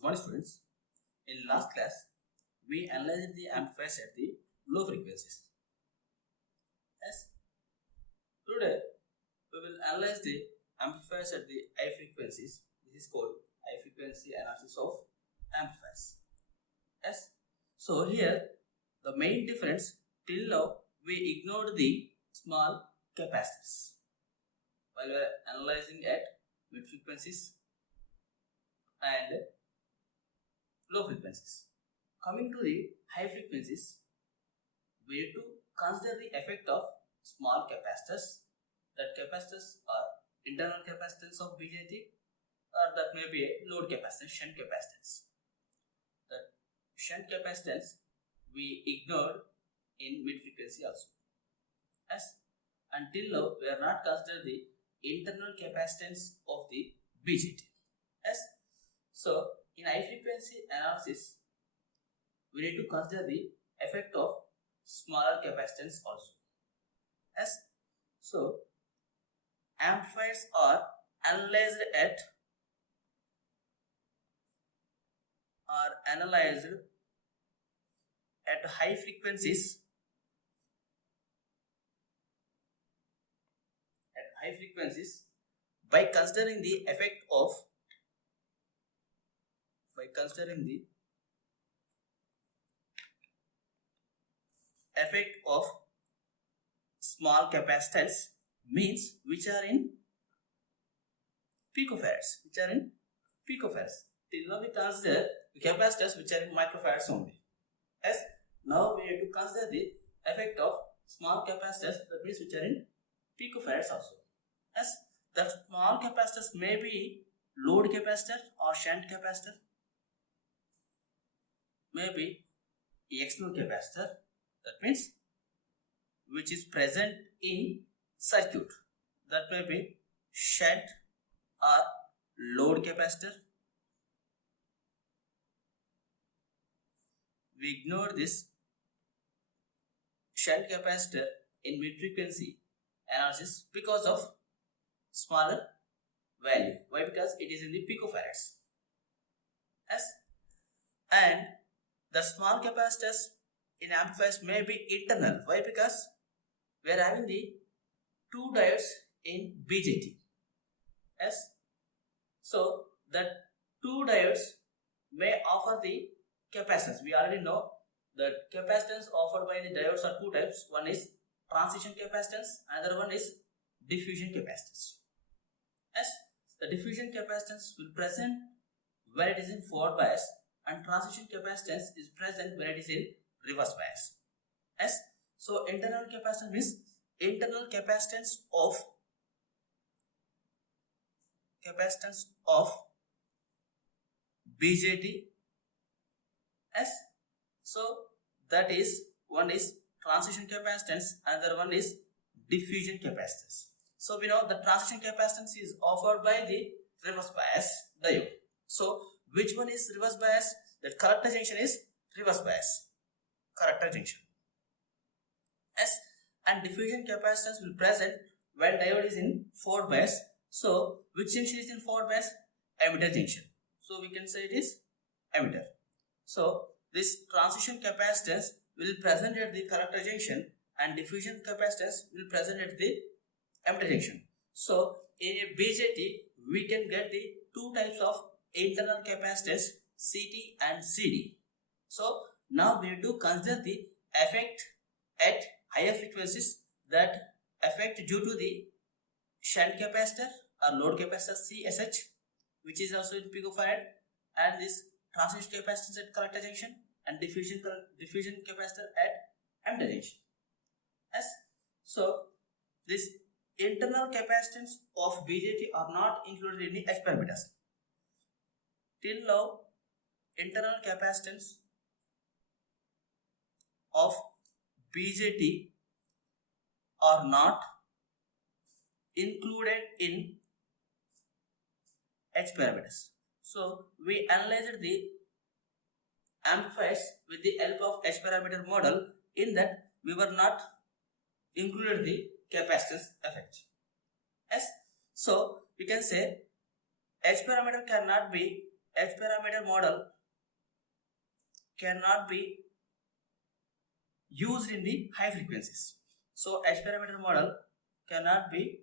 Good morning, students. In last class, we analyzed the amplifiers at the low frequencies. Yes. Today, we will analyze the amplifiers at the high frequencies. This is called high frequency analysis of amplifiers. Yes. So here, the main difference till now we ignored the small capacitors while we are analyzing at mid frequencies and low frequencies. Coming to the high frequencies, we need to consider the effect of small capacitors. That capacitors are internal capacitance of BJT, or that may be a load capacitance, shunt capacitance. That shunt capacitance we ignored in mid frequency also. As until now we are not considered the internal capacitance of the BJT. As so in high frequency analysis, we need to consider the effect of smaller capacitance also. As so amplifiers are analyzed at high frequencies by considering the effect of small capacitance, means which are in picofarads. Till now we consider the capacitors which are in microfarads only. As now we have to consider the effect of small capacitors, that means which are in picofarads also. As the small capacitors may be load capacitor or shunt capacitor, may be external capacitor, that means which is present in circuit, that may be shunt or load capacitor. We ignore this shunt capacitor in mid frequency analysis because of smaller value. Why? Because it is in the picofarads. Yes. And the small capacitors in amplifiers may be internal. Why? Because we are having the two diodes in BJT. Yes. So the two diodes may offer the capacitance. We already know that capacitance offered by the diodes are two types. One is transition capacitance, another one is diffusion capacitance. Yes, the diffusion capacitance will present when it is in forward bias, and transition capacitance is present when it is in reverse bias. Yes, so internal capacitance means internal capacitance of BJT. Yes, so that is, one is transition capacitance, another one is diffusion capacitance. So we know the transition capacitance is offered by the reverse bias diode. So which one is reverse bias? The collector junction is reverse bias. Yes, and diffusion capacitance will present when diode is in forward bias. So which junction is in forward bias? Emitter junction. So we can say it is emitter. So this transition capacitance will present at the collector junction and diffusion capacitance will present at the emitter junction. So in a BJT we can get the two types of internal capacitance, CT and CD. So now we need to consider the effect at higher frequencies, that effect due to the shunt capacitor or load capacitor CSH, which is also in picofarad, and this transition capacitance at collector junction and diffusion capacitor at emitter junction. Yes. So this internal capacitance of BJT are not included in the H parameters. Till now, internal capacitance of BJT are not included in H parameters. So we analyzed the amplifiers with the help of H parameter model. In that we were not included the capacitance effect. Yes. So we can say H parameter cannot be H parameter model cannot be used in the high frequencies. So H parameter model cannot be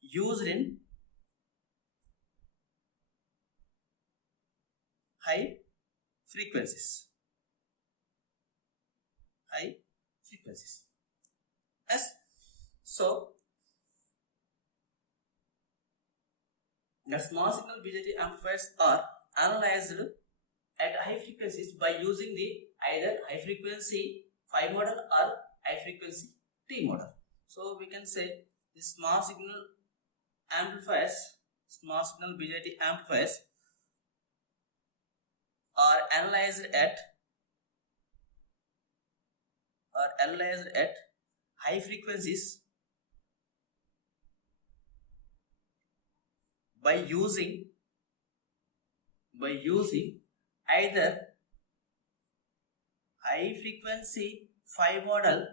used in high frequencies. High frequencies. Yes. So the small signal BJT amplifiers are analyzed at high frequencies by using the either high frequency phi model or high frequency T model. So we can say the small signal BJT amplifiers are analyzed at high frequencies by using either high frequency phi model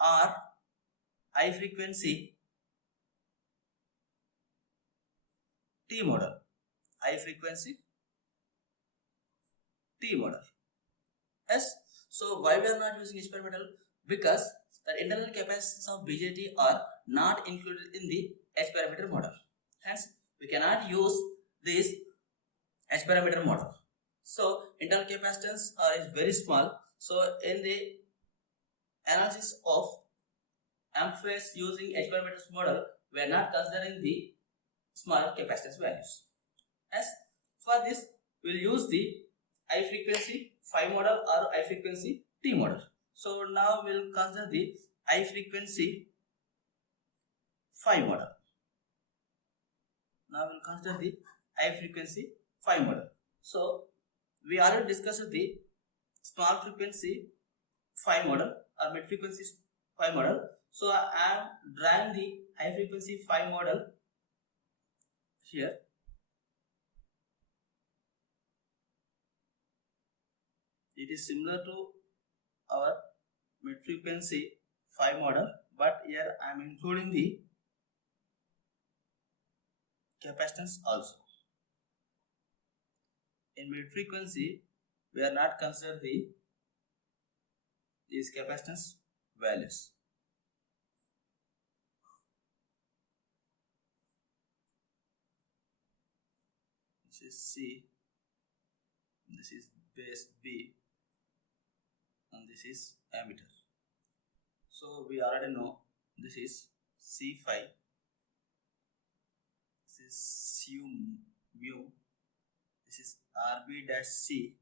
or high frequency T model. High frequency T model. Yes. So why we are not using H parameter? Because the internal capacities of BJT are not included in the H parameter model. Hence, we cannot use this H parameter model. So internal capacitance is very small. So in the analysis of amplifiers using H parameter model, we are not considering the small capacitance values. As for this, we will use the high frequency phi model or high frequency T model. So now we will consider the high frequency phi model. Now we will consider the high frequency phi model. So we already discussed the small frequency phi model or mid frequency phi model. So I am drawing the high frequency phi model here. It is similar to our mid frequency phi model, but here I am including the capacitance also. In mid frequency, we are not consider these capacitance values. This is C, this is base B, and this is ammeter. So we already know this is C phi, this is C mu, this is RB dash C,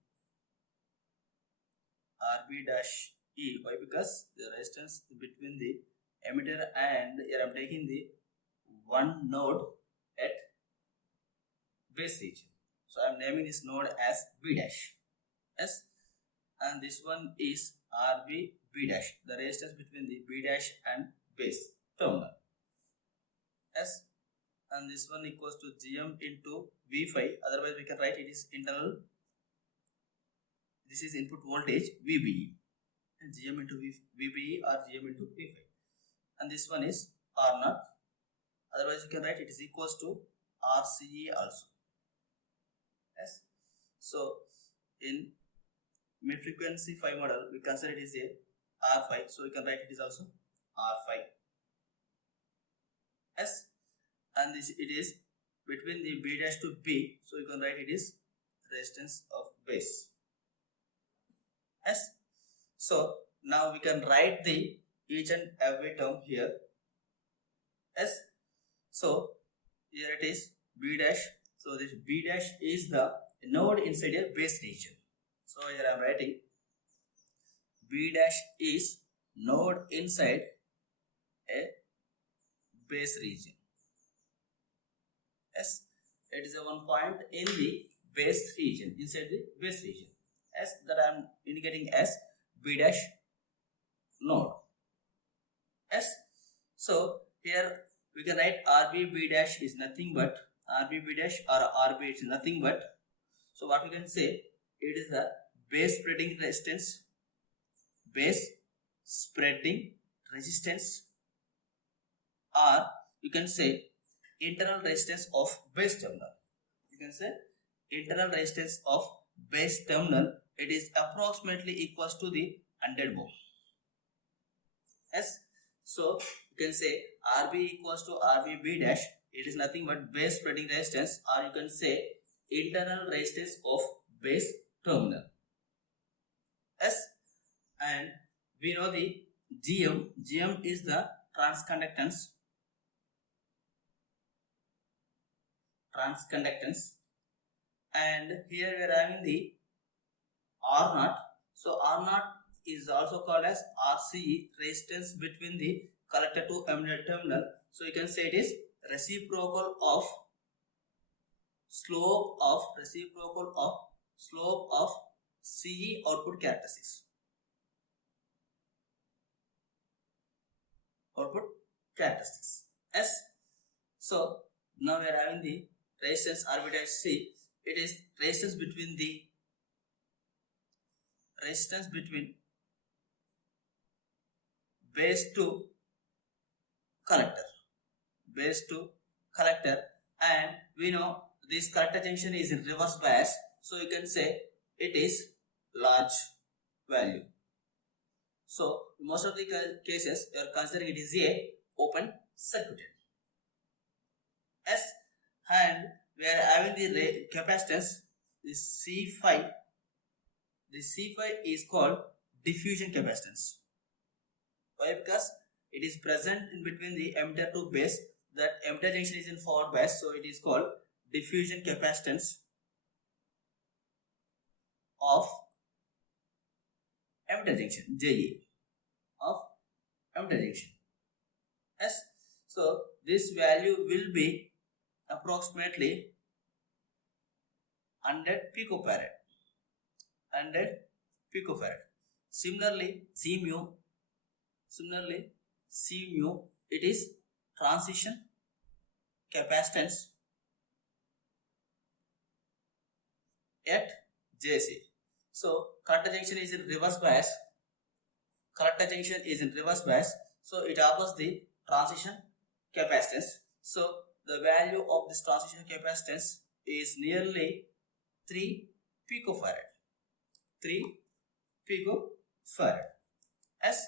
RB dash E. Why? Because the resistance between the emitter and here I am taking the one node at base region. So I am naming this node as B dash. Yes, and this one is RB B dash, the resistance between the B dash and base terminal. Yes, and this one equals to Gm into V phi. Otherwise, we can write it is internal. This is input voltage VBE, and Gm into VBE or Gm into V phi. And this one is R naught. Otherwise, you can write it is equals to RCE also. Yes. So in mid frequency phi model, we consider it is a R phi. So we can write it is also R phi. Yes. And this it is between the B dash to B. So you can write it is resistance of base. Yes. So now we can write the each and every term here. Yes. So here it is B dash. So this B dash is the node inside a base region. So here I am writing B dash is node inside a base region. Yes, it is a one point in the base region, inside the base region. As that I am indicating as B dash node. Yes, so here we can write RB B dash is nothing but RB B dash or RB is nothing but. So what we can say, it is the base spreading resistance, or you can say internal resistance of base terminal. You can say internal resistance of base terminal, it is approximately equals to the 100 ohm. Yes. So you can say RB equals to RBB dash. It is nothing but base spreading resistance, or you can say internal resistance of base terminal. Yes. And we know the GM. GM is the transconductance. And here we are having the R0. So R0 is also called as RCE, resistance between the collector to emitter terminal. So you can say it is reciprocal of slope of CE output characteristics. S. So now we are having the resistance RB dash C. It is resistance between base to collector, and we know this collector junction is in reverse bias, so you can say it is large value. So most of the cases you are considering it is a open circuited. S. And we are having the capacitance, the C5. The C5 is called diffusion capacitance. Why? Because it is present in between the emitter to base. That emitter junction is in forward bias, so it is called diffusion capacitance of emitter junction, JE of emitter junction. Yes. So this value will be approximately 100 picofarad. Similarly, C mu, it is transition capacitance at JC. So collector junction is in reverse bias. So it offers the transition capacitance. So the value of this transition capacitance is nearly 3 picofarad. Yes.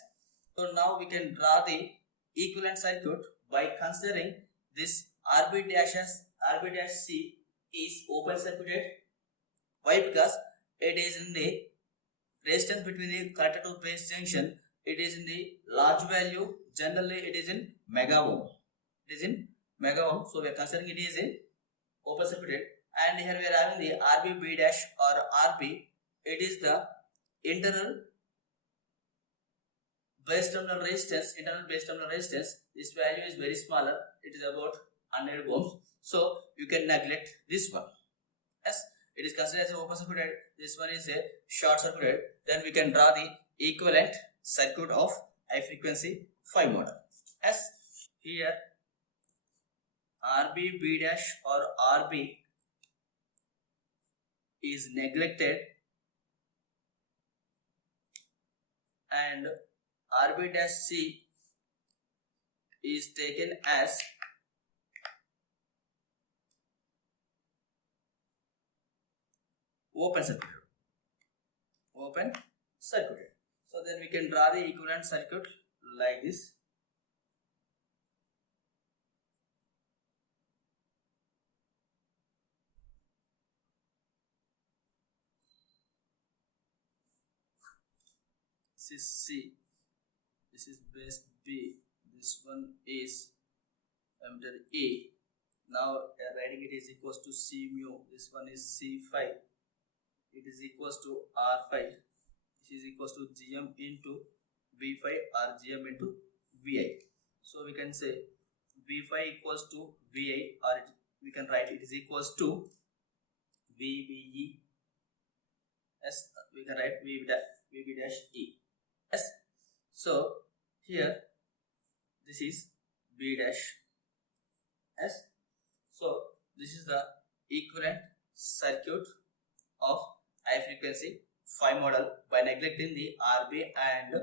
So now we can draw the equivalent circuit by considering this RB dash C is open circuited. Why? Because it is in the resistance between the collector to base junction. It is in the large value. Generally, it is in mega ohm. So we are considering it is in open circuited. And here we are having the RBB dash or RB. It is the internal base terminal resistance. This value is very smaller. It is about 100 ohms. So you can neglect this one. Yes, it is considered as an open circuited. This one is a short circuited. Then we can draw the equivalent circuit of high frequency phi model. Yes, here RBB dash or RB is neglected, and RB dash C is taken as open circuit. So then we can draw the equivalent circuit like this. This is C, this is base B, this one is emitter A. Now writing it is equals to C mu, this one is C5, it is equals to R5, this is equals to GM into V5 or GM into VI. So we can say V5 equals to VI, or we can write it is equals to VBE. Yes, we can write VB dash E. Yes. So here this is B dash. Yes. So this is the equivalent circuit of high frequency phi model by neglecting the RB and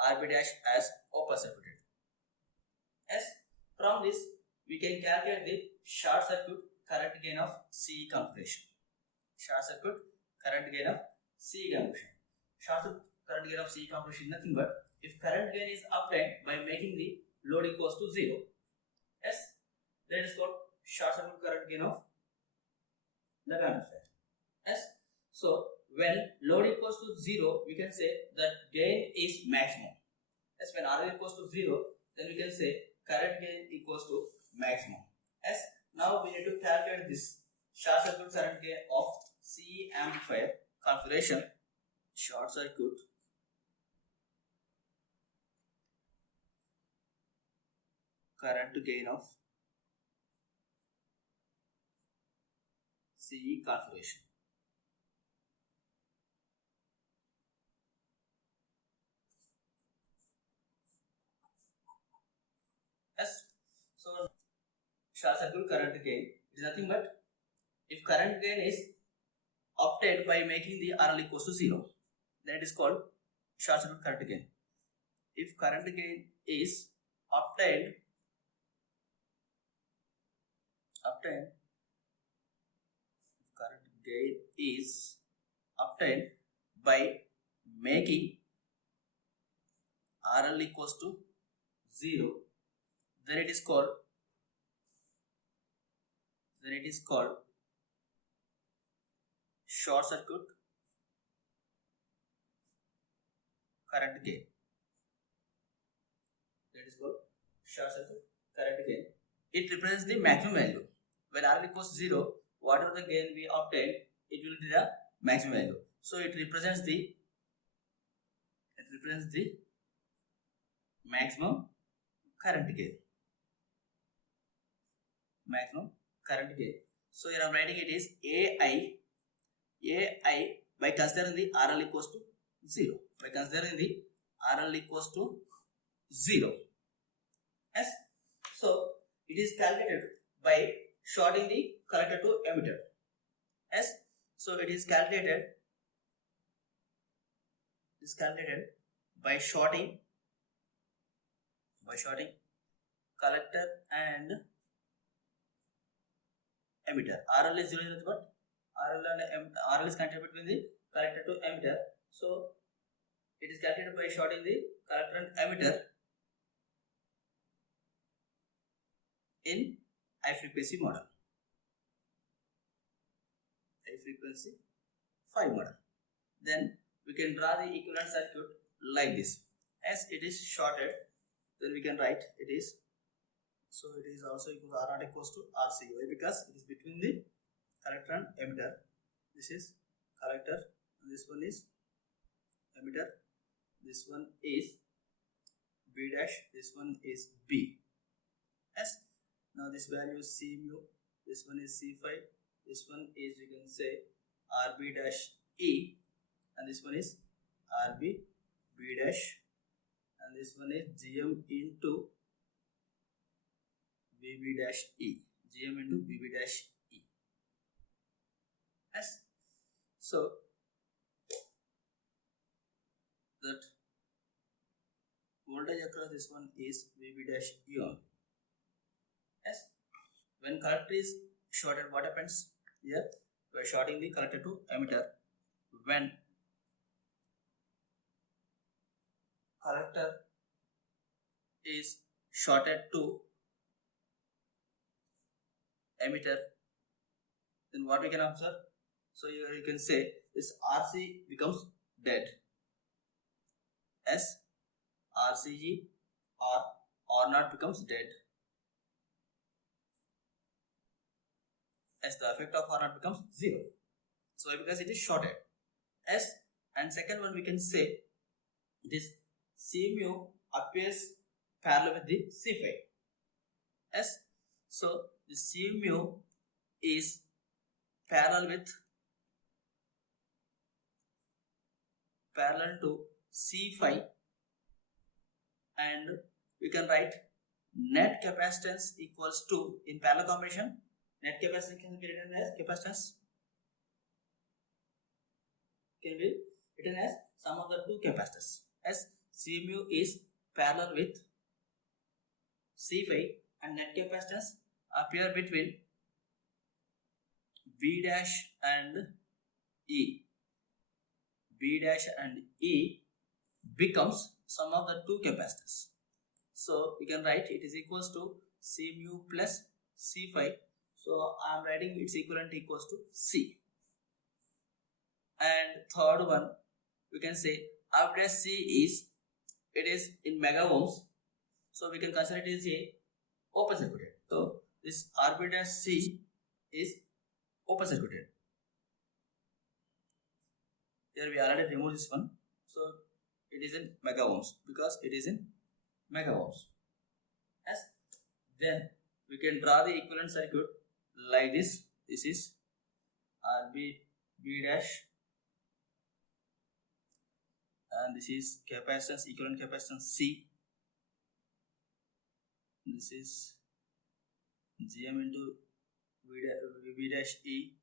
RB dash as open circuited. Yes. From this we can calculate the short circuit current gain of CE configuration. Short circuit current gain of CE configuration. Short circuit current gain of CE configuration is nothing but if current gain is obtained by making the load equals to 0. Yes, that is called short circuit current gain of the amplifier. Yes, so when load equals to 0, we can say that gain is maximum. Yes, when RL equals to 0, then we can say current gain equals to maximum. Yes, now we need to calculate this short circuit current gain of CE amplifier configuration. Short circuit current gain of CE configuration. Yes, so short circuit current gain is nothing but if current gain is obtained by making the RL equals to 0, then it is called short circuit current gain. If current gain is obtained current gain is obtained by making RL equals to 0, then it is called short circuit current gain. That is called short circuit current gain. It represents the maximum value. When RL equals 0, whatever the gain we obtain, it will be the maximum value. So it represents the maximum current gain. So here I am writing it is AI by considering the RL equals to 0. Yes. So it is calculated by shorting the collector to emitter. Yes. So it is calculated by shorting collector and emitter. RL is 0, but RL is connected between the collector to emitter. So it is calculated by shorting the collector and emitter in high frequency model. Then we can draw the equivalent circuit like this. As it is shorted, then we can write it is. So it is also equal to R0 equals to RC. Why? Because it is between the collector and emitter. This is collector, and this one is emitter. This one is B dash. This one is B. Yes. Now this value is C mu. This one is C phi. This one is, you can say, RB dash E, and this one is RB B dash, and this one is GM into BB dash E. Yes. So that voltage across this one is BB dash E only. Yes. When collector is shorted, what happens? Here we are shorting the collector to emitter. When collector is shorted to emitter, then what we can observe? So here you can say this RC becomes dead. As RCG or R0 becomes dead. As the effect of R0 becomes 0. So because it is shorted. S, and second one we can say this C mu appears parallel with the C phi. S, so the C mu is parallel to C phi, and we can write net capacitance equals to, in parallel combination, net capacitance can be written as sum of the two capacitors, as C mu is parallel with C phi and net capacitance appear between B dash and E. B dash and E becomes sum of the two capacitors. So we can write it is equals to C mu plus C phi. So I am writing its equivalent equals to C. And third one, we can say R dash C is, it is in mega ohms. So we can consider it as a open circuited. So this RB dash C is open circuited. Here we already removed this one. So it is in mega ohms because it is in mega ohms. Yes. Then we can draw the equivalent circuit like this. This is RB B dash, and this is capacitance, equivalent capacitance C. This is GM into V dash E.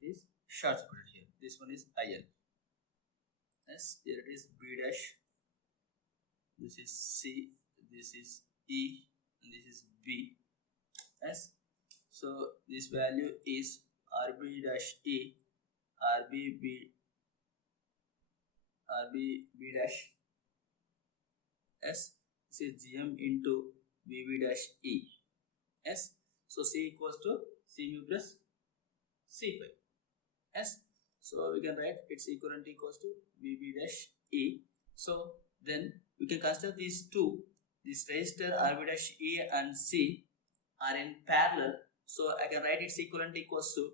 It is short circuited here. This one is IL. Yes, here it is B dash. This is C. This is E. And this is B. Yes. So this value is RB dash E, RB B dash. S. This is GM into VB dash E. S. So C equals to C mu plus C phi. S. So we can write its equivalent equals to VB dash E. So then we can consider these two. This resistor RB dash E and C are in parallel. So I can write its equivalent equals to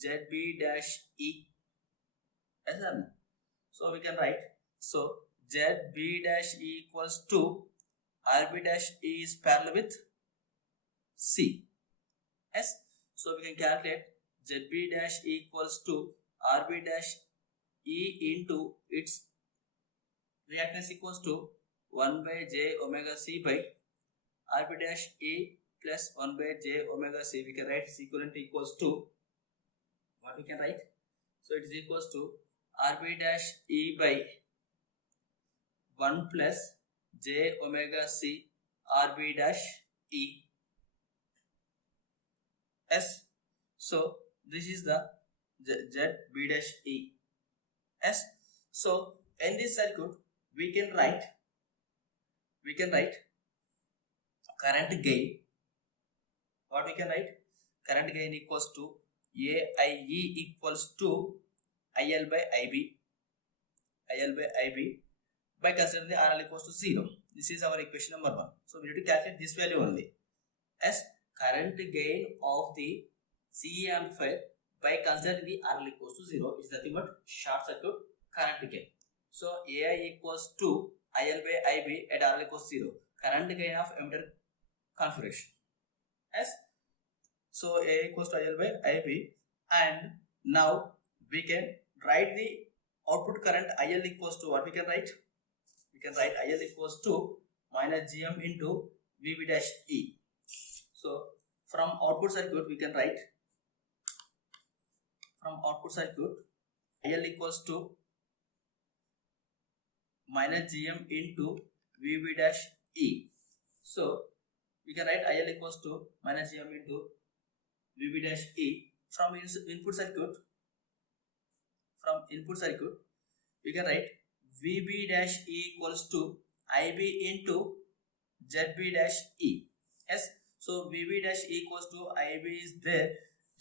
ZB dash E. Yes or no? So we can write, so ZB dash E equals to RB dash E is parallel with C. Yes. So we can calculate ZB dash E equals to RB dash E into its reactance equals to 1 by J omega C by RB dash E plus 1 by J omega C. We can write its equivalent equals to, what we can write? So it is equals to RB dash E by 1 plus J omega C RB dash E. S. So this is the ZB dash E. S. So in this circuit we can write current gain. What we can write? Current gain equals to AIE equals to IL by IB by considering the RL equals to 0. This is our equation number 1. So we need to calculate this value only as current gain of the CE amplifier by considering the RL equals to 0 is nothing but short circuit current gain. So AI equals to IL by IB at RL equals 0. Current gain of emitter configuration. Yes. So A equals to IL by IB, and now we can write the output current IL equals to, what we can write? We can write IL equals to minus GM into VB dash E. So from output circuit we can write, from output circuit IL equals to minus GM into VB dash E. So we can write IL equals to minus GM into VB dash E. From input circuit, we can write VB dash E equals to IB into ZB dash E. Yes. So VB dash E equals to IB is there.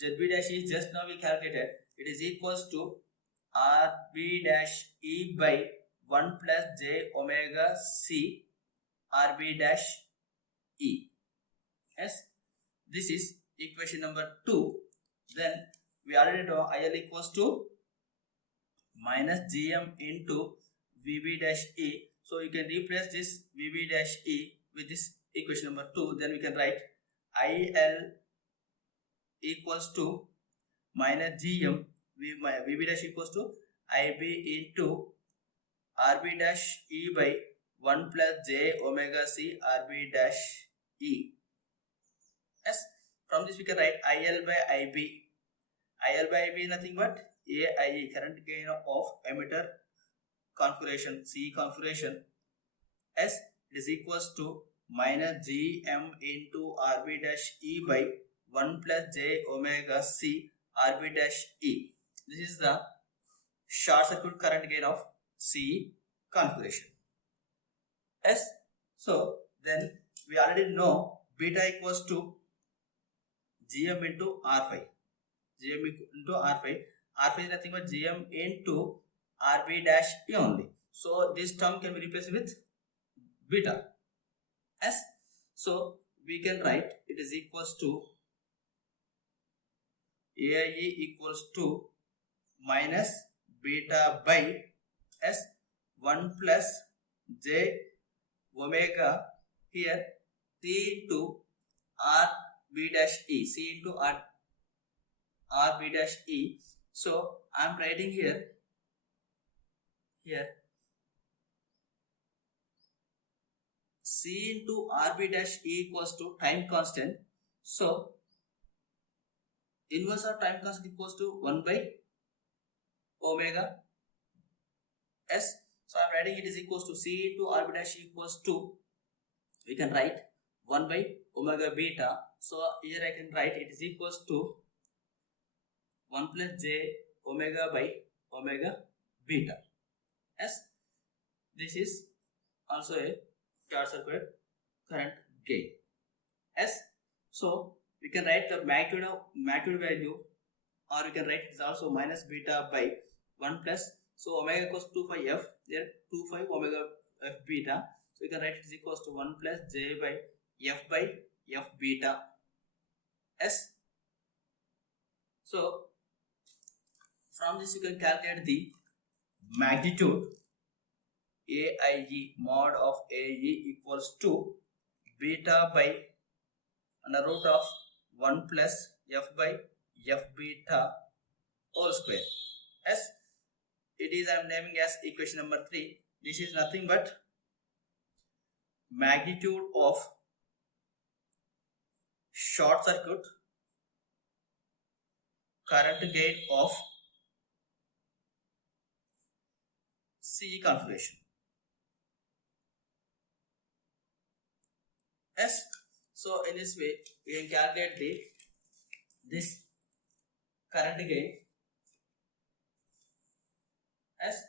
ZB dash E just now we calculated. It is equals to RB dash E by 1 plus J omega C RB dash E. Yes. This is equation number 2. Then we already know IL equals to minus GM into VB dash E. So you can replace this VB dash E with this equation number 2. Then we can write IL equals to minus GM VB dash equals to IB into RB dash E by 1 plus J omega C RB dash E. Yes. From this we can write IL by IB. IL by IB is nothing but AIE, current gain of emitter configuration, CE configuration. S is equals to minus Gm into Rb dash E by 1 plus J omega C Rb dash E. This is the short circuit current gain of CE configuration. Yes. So then we already know beta equals to Gm into R5. Gm into R5. R5 is nothing but Gm into Rb dash E only. So this term can be replaced with beta. Yes. So we can write it is equals to AIE equals to minus beta by S 1 plus J omega here C into R B dash E, C into R B dash E. So I am writing here C into RB dash E equals to time constant. So inverse of time constant equals to 1 by omega S. So I am writing it is equals to C into RB dash E equals to, we can write 1 by omega beta. So here I can write it is equals to 1 plus J omega by omega beta. Yes, this is also a short circuit current gain. Yes, so we can write the magnitude value, or we can write it is also minus beta by 1 plus, so omega equals 2 phi f, there 2 phi omega f beta. So we can write it is equals to 1 plus J by f beta. Yes, so from this you can calculate the magnitude AIE mod of AE equals to beta by under root of 1 plus f by f beta whole square. Yes, it is I am naming as equation number 3. This is nothing but magnitude of short circuit current gain of CE configuration. Yes, so in this way we can calculate this current gain. Yes,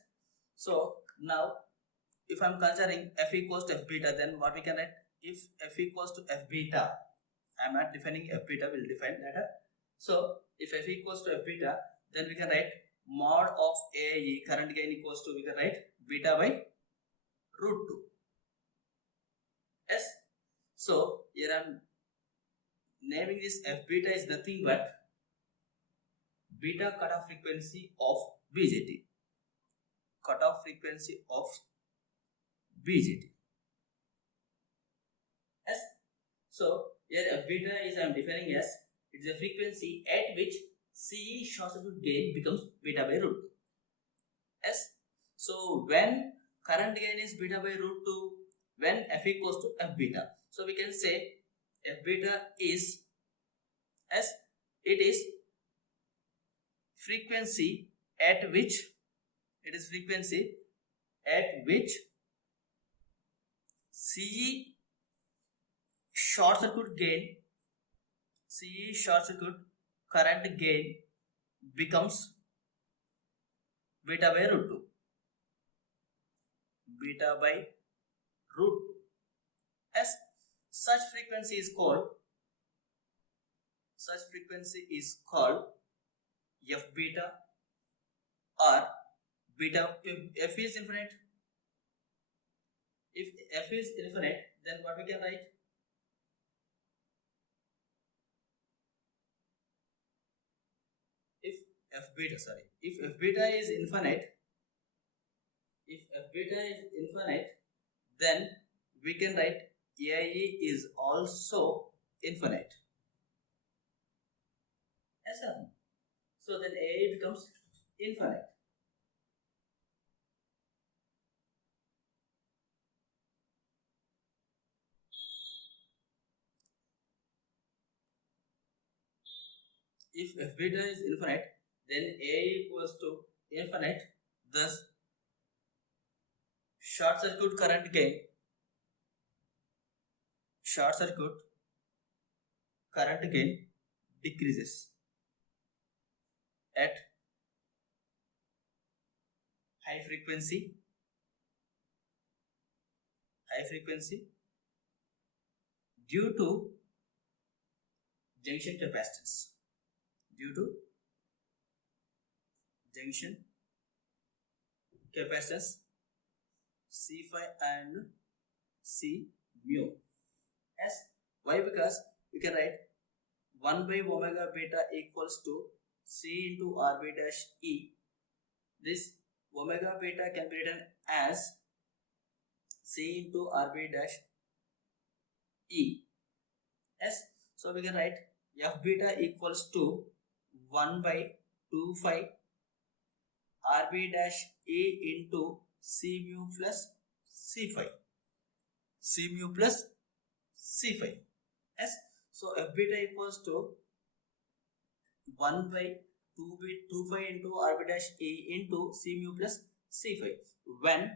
so now if I am considering f equals to f beta, then what we can write? If f equals to f beta, I am not defining f beta, will define later. So if f equals to f beta, then we can write mod of AE current gain equals to, we can write beta by root 2. Yes, so here I am naming this f beta is nothing but beta cutoff frequency of BJT. Cutoff frequency of BJT. Yes, so here f beta is I am defining as it is a frequency at which CE short circuit gain becomes beta by root 2. Yes, so when current gain is beta by root 2, when f equals to f beta, so we can say f beta is, as it is frequency at which, it is frequency at which CE short circuit gain, CE short circuit current gain becomes beta by root 2. Beta by root 2. As such frequency is called f beta or beta. If f is infinite, if f is infinite, then what we can write? If f beta is infinite, then we can write AIE is also infinite. Yes, sir. So then AIE becomes infinite. If f beta is infinite, then AIE equals to infinite. Thus, short circuit current gain short circuit current gain decreases at high frequency due to junction capacitance, due to junction capacitance C phi and C mu. As why? Because we can write 1 by omega beta equals to C into RB dash E. This omega beta can be written as C into RB dash E. Yes, so we can write F beta equals to 1 by 2 phi RB dash E into C mu plus C phi. C mu plus C phi. Yes, so F beta equals to 1 by 2 phi into RB dash E into C mu plus C phi. When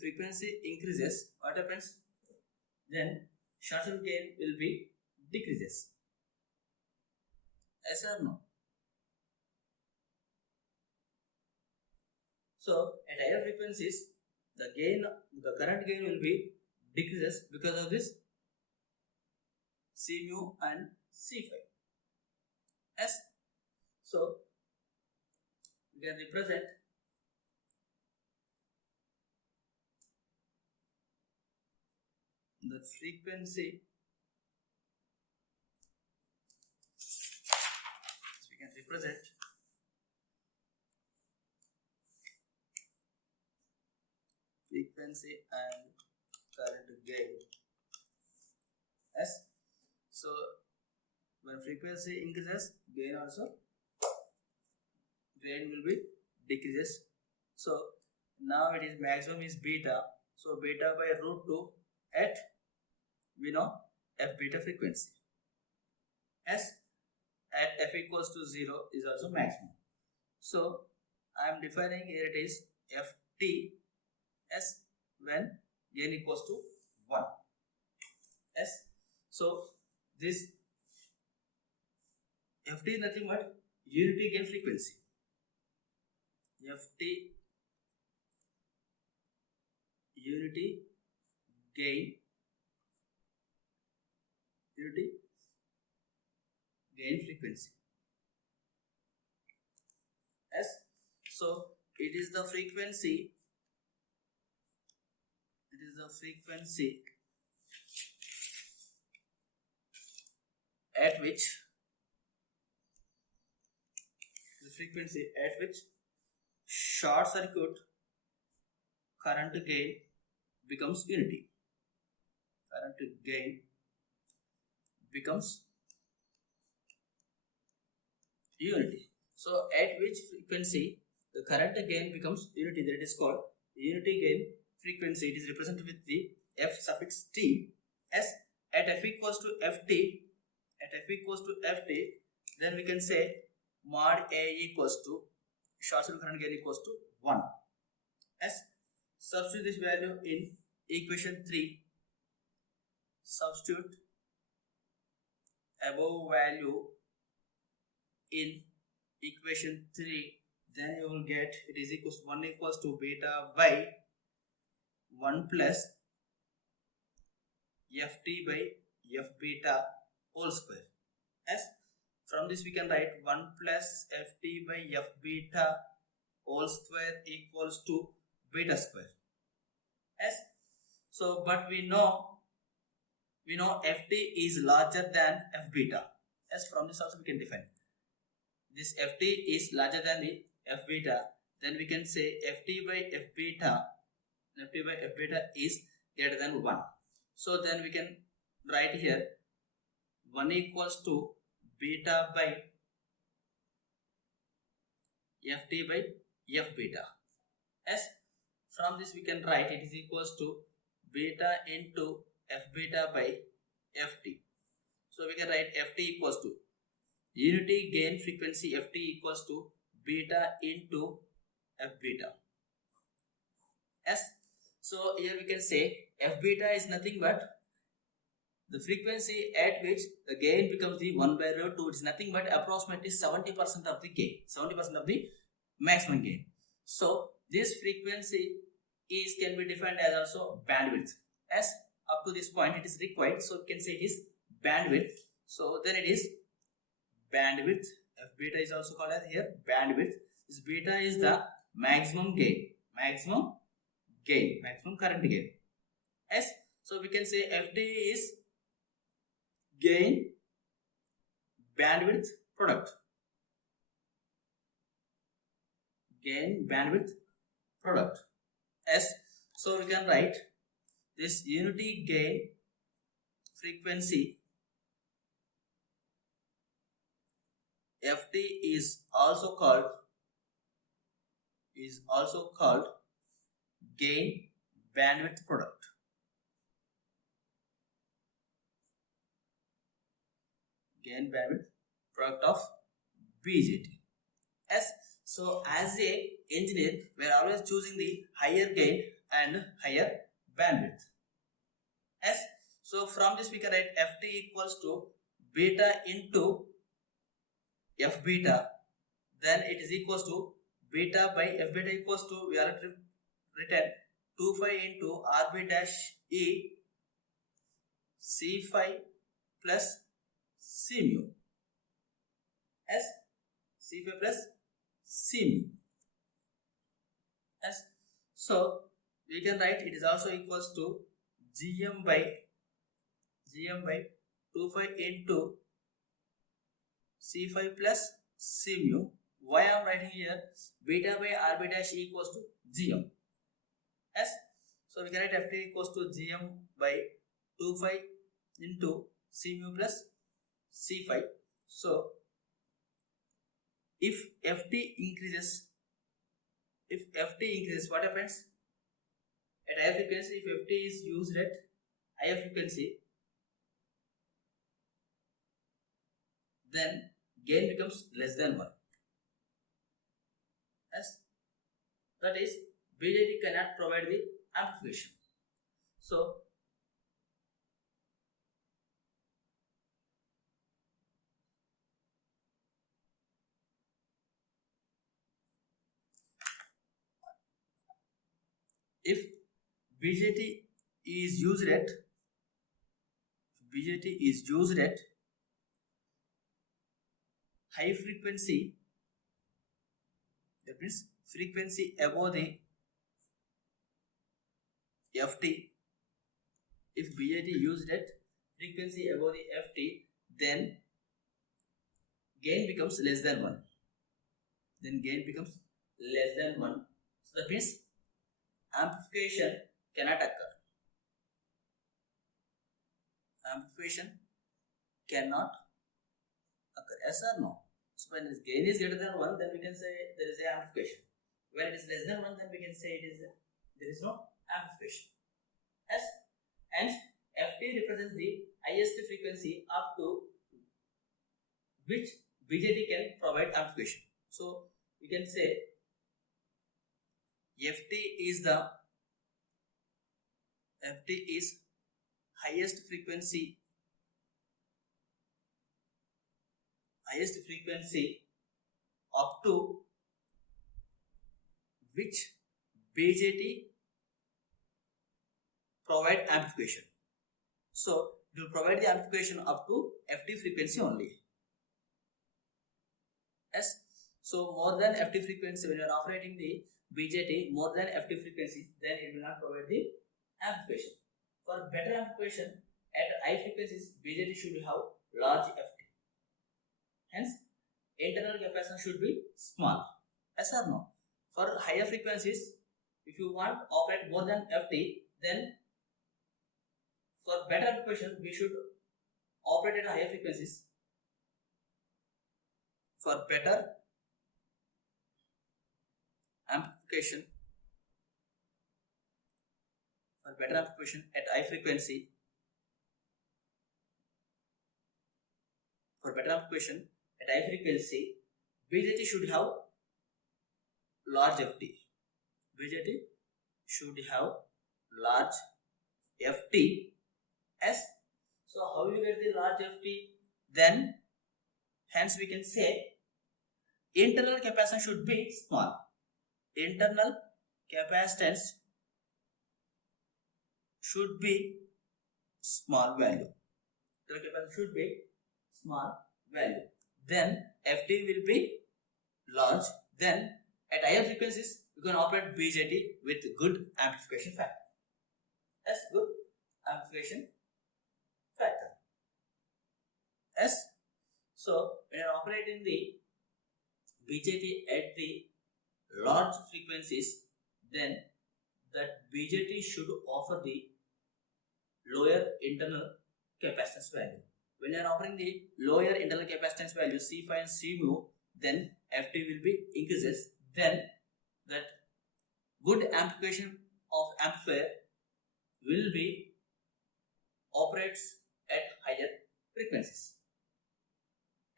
frequency increases, what happens? Then short circuit gain will be decreases. Yes or no? So at higher frequencies, the current gain will be decreases because of this C mu and C phi. Yes. So we can represent the frequency. So we can represent frequency and current gain. Yes. So when frequency increases, gain will be decreases. So now it is maximum is beta. So beta by root 2 at we know F beta frequency. S at F equals to 0 is also maximum. So I am defining here it is Ft S when gain equals to 1. S. So this Ft is nothing but unity gain frequency. Ft unity gain frequency. Yes. So it is the frequency. At which short circuit current gain becomes unity. So at which frequency the current gain becomes unity, that is called unity gain frequency. It is represented with the F suffix T. As at F equals to Ft, then we can say mod A equals to short circuit current gain equals to 1. As substitute this value in equation 3. Substitute above value in equation 3, then you will get it is equals to 1 equals to beta by 1 plus Ft by F beta whole square. As from this we can write 1 plus Ft by F beta whole square equals to beta square. As so, but we know Ft is larger than F beta. As from this also we can define this Ft is larger than the F beta, then we can say Ft by F beta is greater than 1. So then we can write here 1 equals to beta by Ft by F beta. As from this we can write it is equals to beta into F beta by Ft. So we can write Ft equals to unity gain frequency Ft equals to beta into F beta. As so here we can say F beta is nothing but the frequency at which the gain becomes the 1 by root 2. It is nothing but approximately 70% of the gain, 70% of the maximum gain. So this frequency is can be defined as also bandwidth. As up to this point it is required, so we can say it is bandwidth. So then it is bandwidth. F beta is also called as here bandwidth. This beta is the maximum gain, maximum current gain. As so we can say Fd is gain bandwidth product. Gain bandwidth product. As so we can write this unity gain frequency Ft is also called gain bandwidth product. Gain bandwidth product of BJT. So as a engineer we are always choosing the higher gain and higher bandwidth. So from this we can write Ft equals to beta into F beta, then it is equals to beta by F beta equals to we are written 2 phi into RB dash E C phi plus C mu. C phi plus C mu. So we can write it is also equals to GM by 2 phi into C phi plus C mu. Why I am writing here beta by RB dash equals to GM. So we can write Ft equals to GM by 2 phi into C mu plus C phi. So if Ft increases, what happens? At higher frequency, if Ft is used at higher frequency, then gain becomes less than 1. That is, BJT cannot provide the amplification. So if BJT is used at high frequency, that means frequency above the Ft. If BJT used at frequency above the Ft, then gain becomes less than 1. So that means amplification cannot occur. Yes or no? So when its gain is greater than 1, then we can say there is a amplification. When it is less than 1, then we can say there is no amplification. And Ft represents the highest frequency up to which BJT can provide amplification. So we can say Ft is highest frequency up to which BJT provide amplification. So it will provide the amplification up to Ft frequency only. So more than Ft frequency, when you are operating the BJT more than Ft frequency, then it will not provide the amplification. For better amplification at high frequencies, BJT should have large Ft. Hence, internal capacitance should be small. Yes or no? For higher frequencies, if you want to operate more than Ft, then for better amplification, we should operate at higher frequencies. For better amplification, at high frequency, BJT should have large FT. BJT should have large FT. Yes. So how you get the large FT? Then hence we can say internal capacitance should be small. Internal capacitance should be small value. Internal capacitance should be small value. Then FT will be large. Then at higher frequencies you can operate BJT with good amplification factor. Yes, good amplification factor. Yes. So when you are operating the BJT at the large frequencies, then that BJT should offer the lower internal capacitance value. When you are offering the lower internal capacitance value C5 and C mu, then FT will be increases. Then that good amplification of amplifier will be operates at higher frequencies.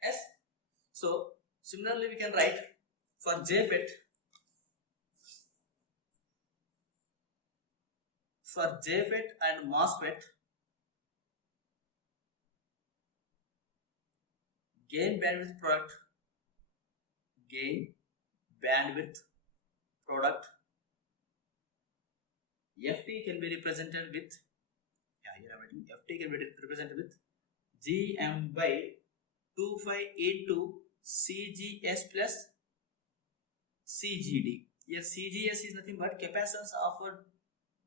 Yes. So similarly we can write for JFET. For JFET and MOSFET, gain bandwidth product FT can be represented with GM by 25 into CGS plus CGD. Here CGS is nothing but capacitance offered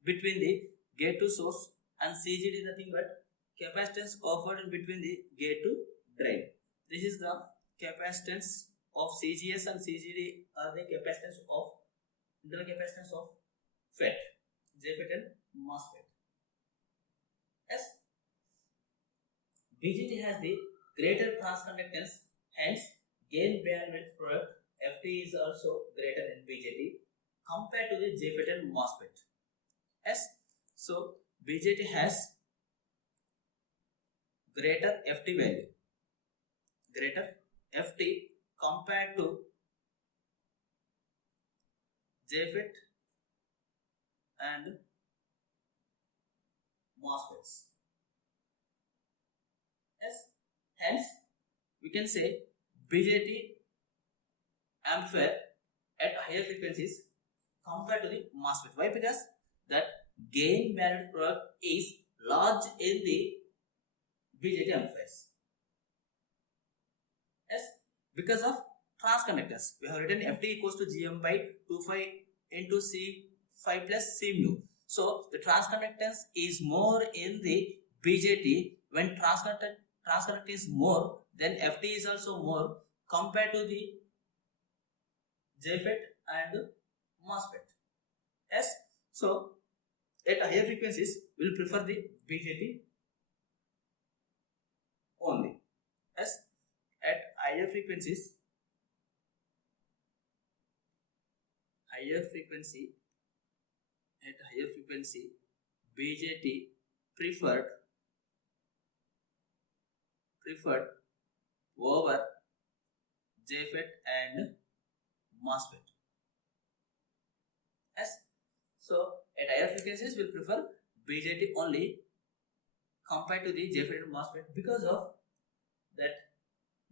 between the gate to source, and CGD is nothing but capacitance offered in between the gate to drain. This is the capacitance of CGS, and CGD are the capacitance of internal capacitance of FET, JFET and MOSFET. Yes. BJT has the greater transconductance, hence gain bandwidth product FT is also greater in BJT compared to the JFET and MOSFET. Yes. So BJT has greater FT value, compared to JFET and MOSFETs. Yes. Hence we can say BJT amplifier at higher frequencies compared to the MOSFET. Why? Because that gain bandwidth product is large in the BJT amplifiers. Yes, because of transconductance. We have written FT equals to GM by 25 into C5 plus C mu. So the transconductance is more in the BJT. When transconductance is more, then FT is also more compared to the JFET and MOSFET. Yes. So at higher frequencies we will prefer the BJT only. Yes. At higher frequency BJT preferred over JFET and MOSFET. Yes. So at higher frequencies we will prefer BJT only compared to the JFET and MOSFET because of that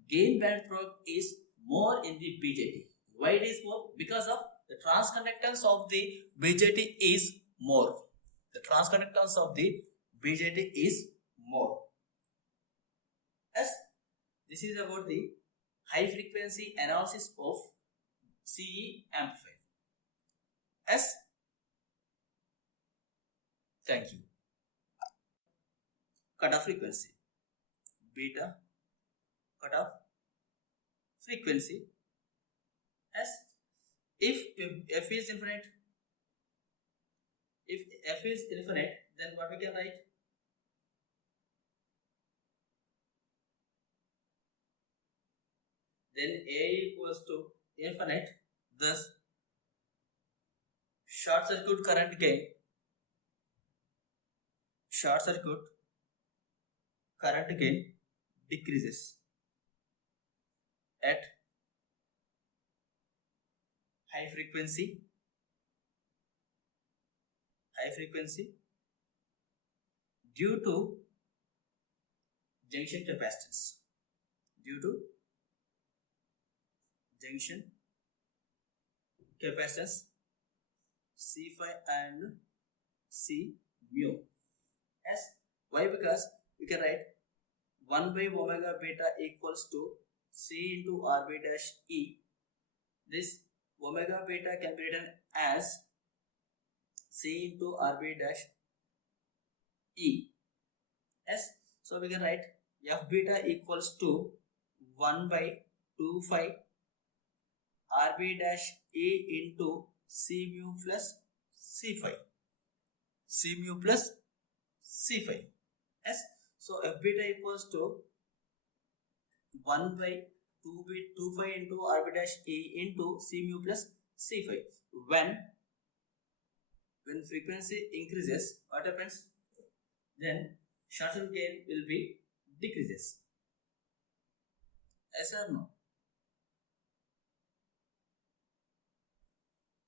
gain bandwidth product is more in the BJT. Why it is more? Because of the transconductance of the BJT is more. Yes. This is about the high frequency analysis of CE amplifier. Yes. Thank you. Cutoff frequency. Beta cutoff frequency. Yes. If F is infinite, then what we can write? Then A equals to infinite. Thus short circuit current gain decreases at high frequency due to junction capacitance C phi and C mu. As why? Because we can write 1 by omega beta equals to C into RB dash E. This omega beta can be written as C into RB dash E. Yes, so we can write F beta equals to 1 by 2 phi RB dash E into C mu plus C phi. Yes, so F beta equals to 1 by 2 phi into RB dash E into C mu plus C phi. When frequency increases, what happens? Then short circuit gain will be decreases. Yes or no?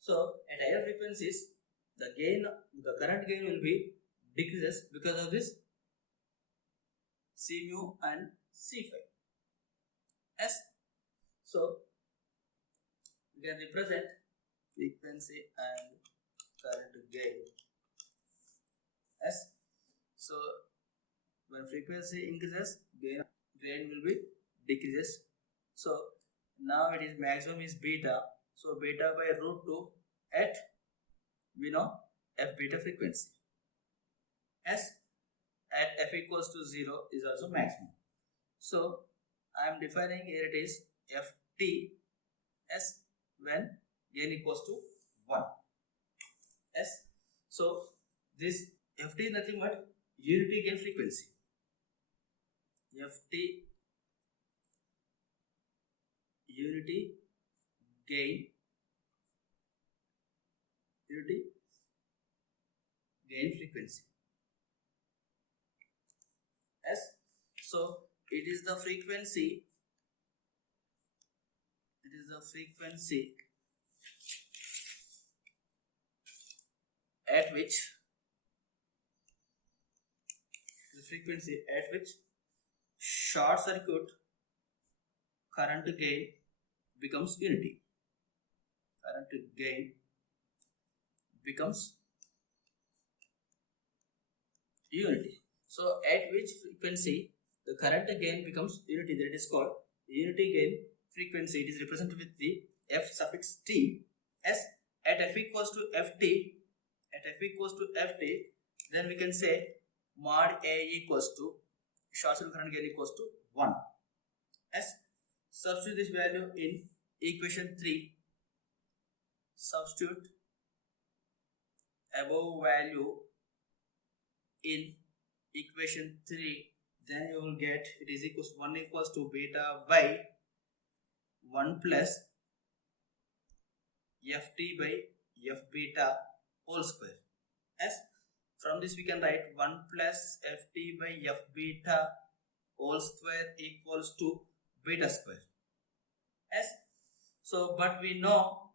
So at higher frequencies, the current gain will be decreases because of this C mu and C phi. Yes. So we can represent frequency and current gain as. So when frequency increases, gain will be decreases. So now it is maximum is beta. So beta by root 2 at we know F beta frequency. As at F equals to 0 is also maximum. So I am defining here it is Ft as when gain equals to 1. Yes. So this Ft is nothing but unity gain frequency. Ft unity gain frequency. Yes. So it is the frequency at which short circuit current gain becomes unity. So at which frequency the current gain becomes unity, that is called unity gain frequency. It is represented with the F suffix T. As at F equals to Ft, then we can say mod A equals to short circuit current gain equals to 1. As substitute this value in equation 3. Substitute above value in equation 3, then you will get it is equals 1 equals to beta by 1 plus Ft by F beta whole square. As from this we can write 1 plus Ft by F beta whole square equals to beta square. As so, but we know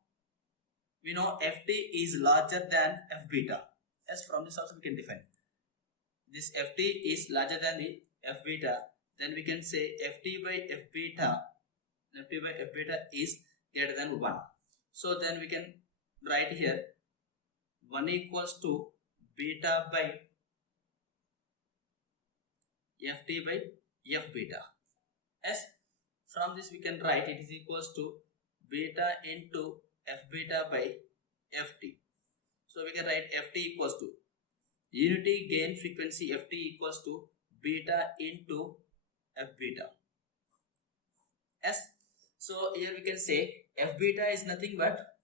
Ft is larger than F beta. As from this also we can define this Ft is larger than the F beta, then we can say Ft by F beta is greater than 1. So then we can write here 1 equals to beta by Ft by F beta. As from this we can write it is equals to beta into F beta by Ft. So we can write Ft equals to unity gain frequency Ft equals to beta into F beta. As so here we can say F beta is nothing but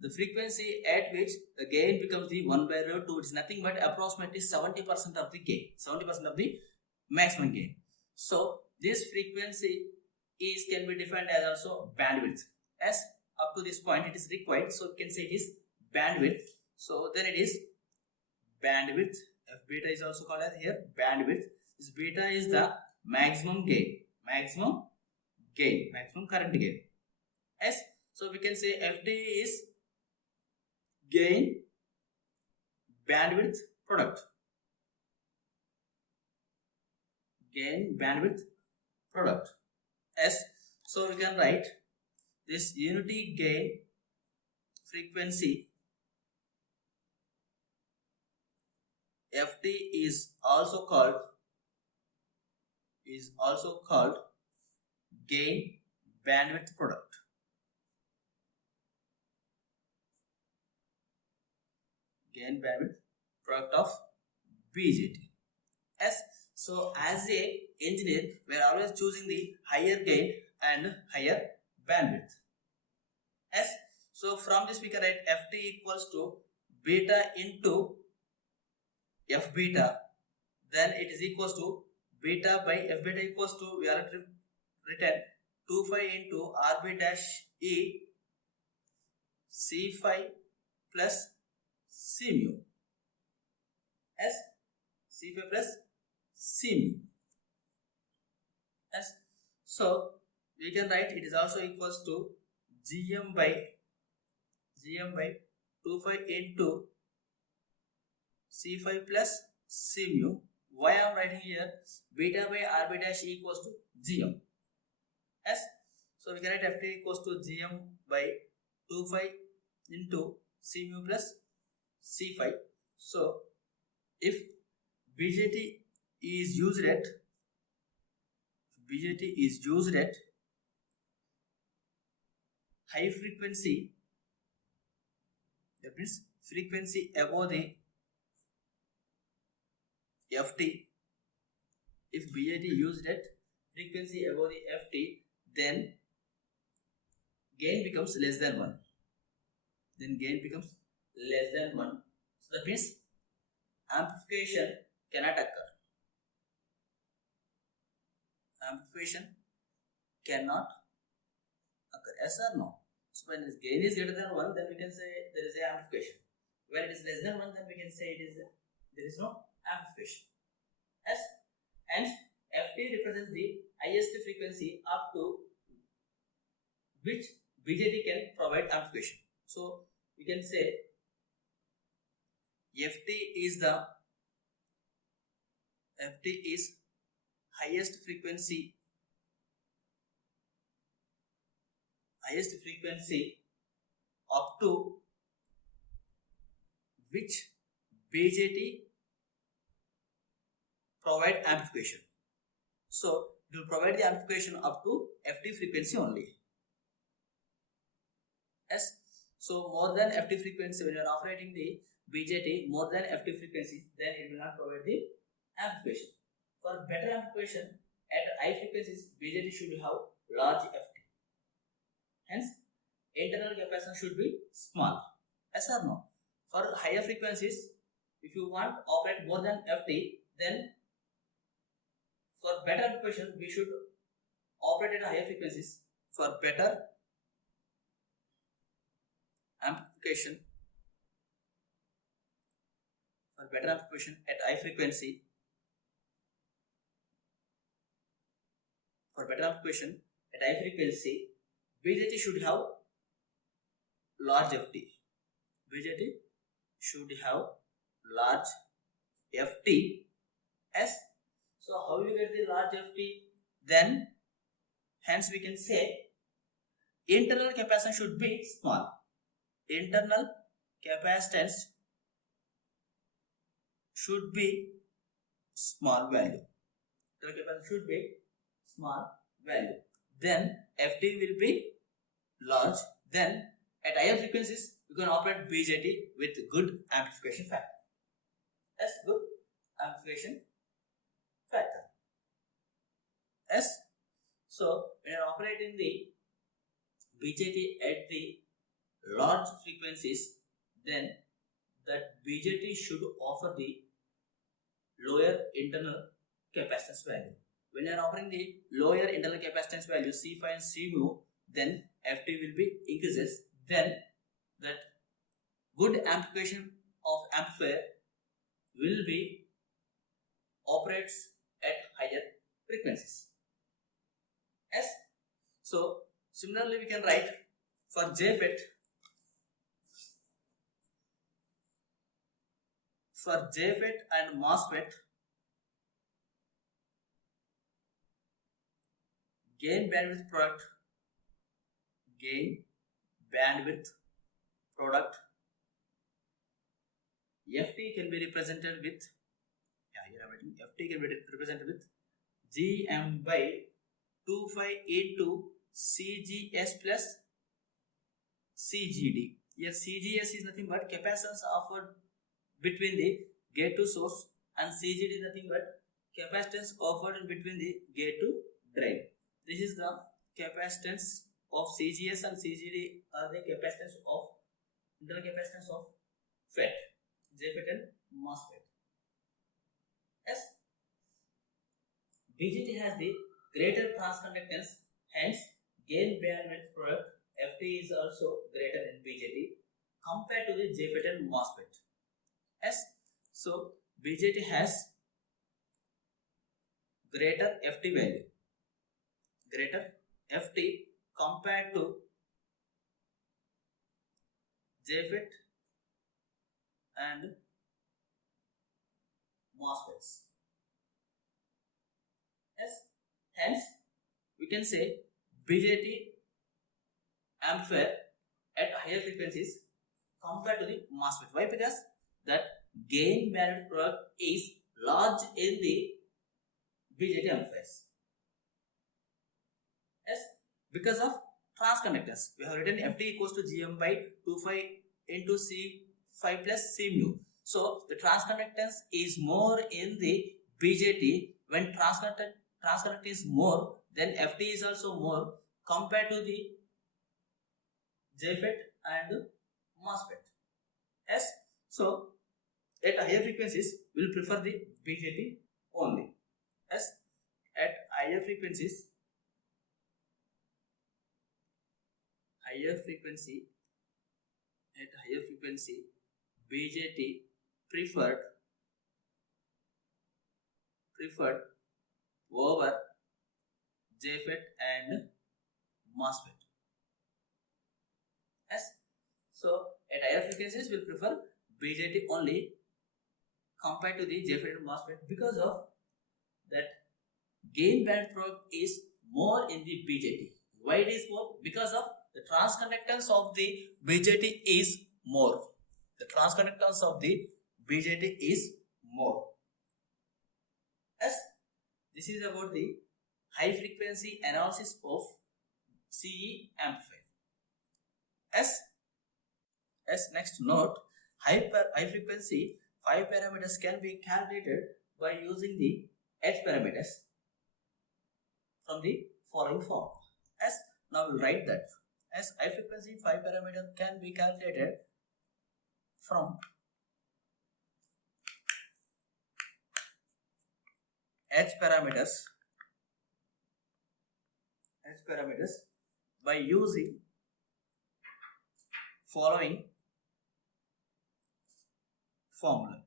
the frequency at which the gain becomes the 1 by root 2. It is nothing but approximately 70% of the gain, 70% of the maximum gain. So this frequency can be defined as also bandwidth. As up to this point it is required, so we can say it is bandwidth. So then it is bandwidth. F beta is also called as here bandwidth. This beta is the maximum gain, maximum current gain. Yes. So we can say FD is gain bandwidth product. Gain bandwidth product. S. So we can write this unity gain frequency FT is also called gain bandwidth product. Gain bandwidth product of BJT. S. So as a engineer, we are always choosing the higher gain and higher bandwidth. S. So from this we can write Ft equals to beta into F beta. Then it is equals to beta by F beta equals to, we are written 2 phi into RB dash E C phi plus C mu. S. C phi plus C mu. S. So we can write it is also equals to GM by 2 phi into C phi plus C mu. Why I am writing here beta by RB dash equals to GM. Yes. So we can write Ft equals to GM by 2 phi into C mu plus C phi. So if BJT is used at high frequency, that means frequency above the Ft. If BJT used at frequency above the Ft, then gain becomes less than 1. So that means amplification cannot occur. Yes or no? So when its gain is greater than 1, then we can say there is a amplification. When it is less than 1, then we can say there is no amplification. Yes. And Ft represents the highest frequency up to which BJT can provide amplification. So we can say Ft is highest frequency up to which BJT provide amplification. So it will provide the amplification up to Ft frequency only. Yes. So more than Ft frequency, when you are operating the BJT more than Ft frequency, then it will not provide the amplification. For better amplification at high frequencies, BJT should have large Ft. Hence, internal capacitance should be small. Yes or no? For higher frequencies, if you want to operate more than Ft, then for better amplification, we should operate at higher frequencies. For better amplification at high frequency, BJT should have large Ft. Yes. So how you get the large Ft? Then hence we can say internal capacitance should be small. Internal capacitance should be small value. Then Ft will be large. Then at higher frequencies, you can operate BJT with good amplification factor. Yes, good amplification factor. Yes. So when you are operating the BJT at the large frequencies, then that BJT should offer the lower internal capacitance value. When you are offering the lower internal capacitance value C phi and C mu, then Ft will be increases. Then that good amplification of amplifier will be operates at higher frequencies. Yes. So similarly we can write for JFET, and MOSFET, gain bandwidth product FT can be represented with, here I'm writing, FT can be represented with GM by 25 into CGS plus CGD. Here CGS is nothing but capacitance offered between the gate to source, and CGD is nothing but capacitance offered in between the gate to drain. This is the capacitance of CGS, and CGD are the capacitance of internal capacitance of FET, JFET and MOSFET. Yes. BJT has the greater transconductance, hence gain bandwidth product FT is also greater in BJT compared to the JFET and MOSFET. Yes. So BJT has greater FT value, compared to JFET and MOSFETs. Yes. Hence we can say BJT amplifier at higher frequencies compared to the MOSFET. Why? Because that gain bandwidth product is large in the BJT amplifiers. Yes, because of transconductance. We have written FT equals to GM by 25 into C5 plus C mu. So the transconductance is more in the BJT. When transconductance is more, then FT is also more compared to the JFET and MOSFET. Yes. So at higher frequencies we will prefer the BJT only. Yes. At higher frequency BJT preferred over JFET and MOSFET. Yes. So at higher frequencies we will prefer BJT only compared to the JFET and MOSFET, because of that gain band product is more in the BJT. Why it is more? Because of the transconductance of the BJT is more. Yes. This is about the high frequency analysis of CE amplifier. Yes. Next note, high frequency 5 parameters can be calculated by using the H parameters from the following form. As now we will write that as high frequency 5 parameter can be calculated from H parameters by using following formula.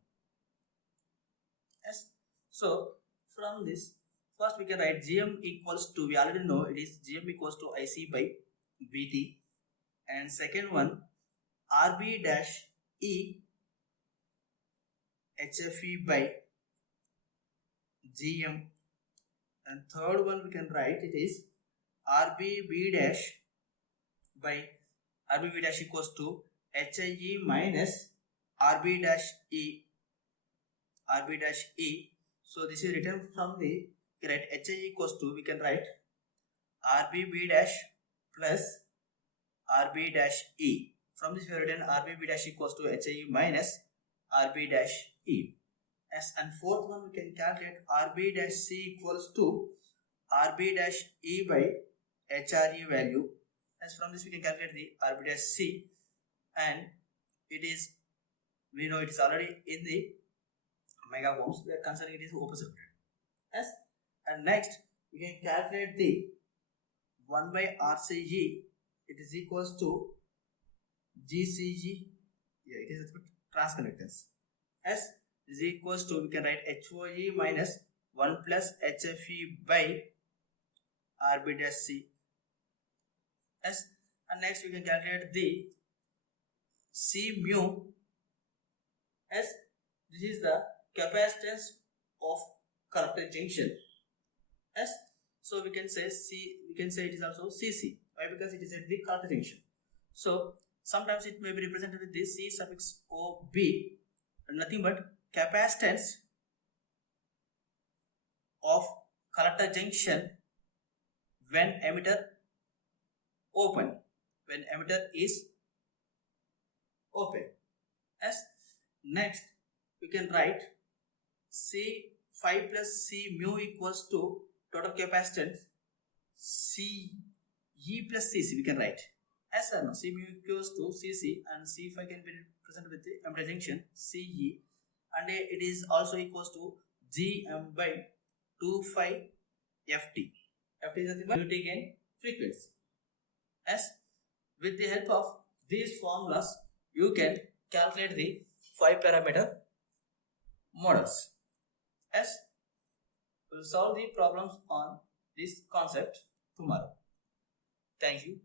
Yes. So from this, first we can write GM equals to, we already know it is GM equals to IC by BT, and second one RB dash E HFE by GM, and third one we can write it is RBB dash equals to HIE minus RB dash E. So this is written from the, right, HIE equals to, we can write RBB dash plus RB dash E. From this we have written RBB dash equals to HIE minus RB dash E. Yes, and fourth one we can calculate RB dash C equals to RB dash E by HRE value. As from this we can calculate the RB dash C, and it is, we know it is already in the mega ohms. We are considering it is open circuit. Yes, and next we can calculate the 1 by RCG. It is equals to GCG. Yeah, it is transconductance. S is equals to, we can write HOE minus 1 plus HFE by RB dash C. S, and next we can calculate the C mu. S, this is the capacitance of collector junction. S, so we can say C, we can say it is also CC. Why? Because it is at the collector junction. So sometimes it may be represented with this C suffix OB, nothing but capacitance of collector junction when emitter open, when emitter is open. As next we can write C 5 plus C mu equals to total capacitance C E plus CC, we can write as no, C mu equals to CC, and C5 can be represented with the emitter junction CE, and it is also equals to GM by 25 FT. FT is nothing but unity gain frequency. As with the help of these formulas, you can calculate the 5 parameter models. As we will solve the problems on this concept tomorrow. Thank you.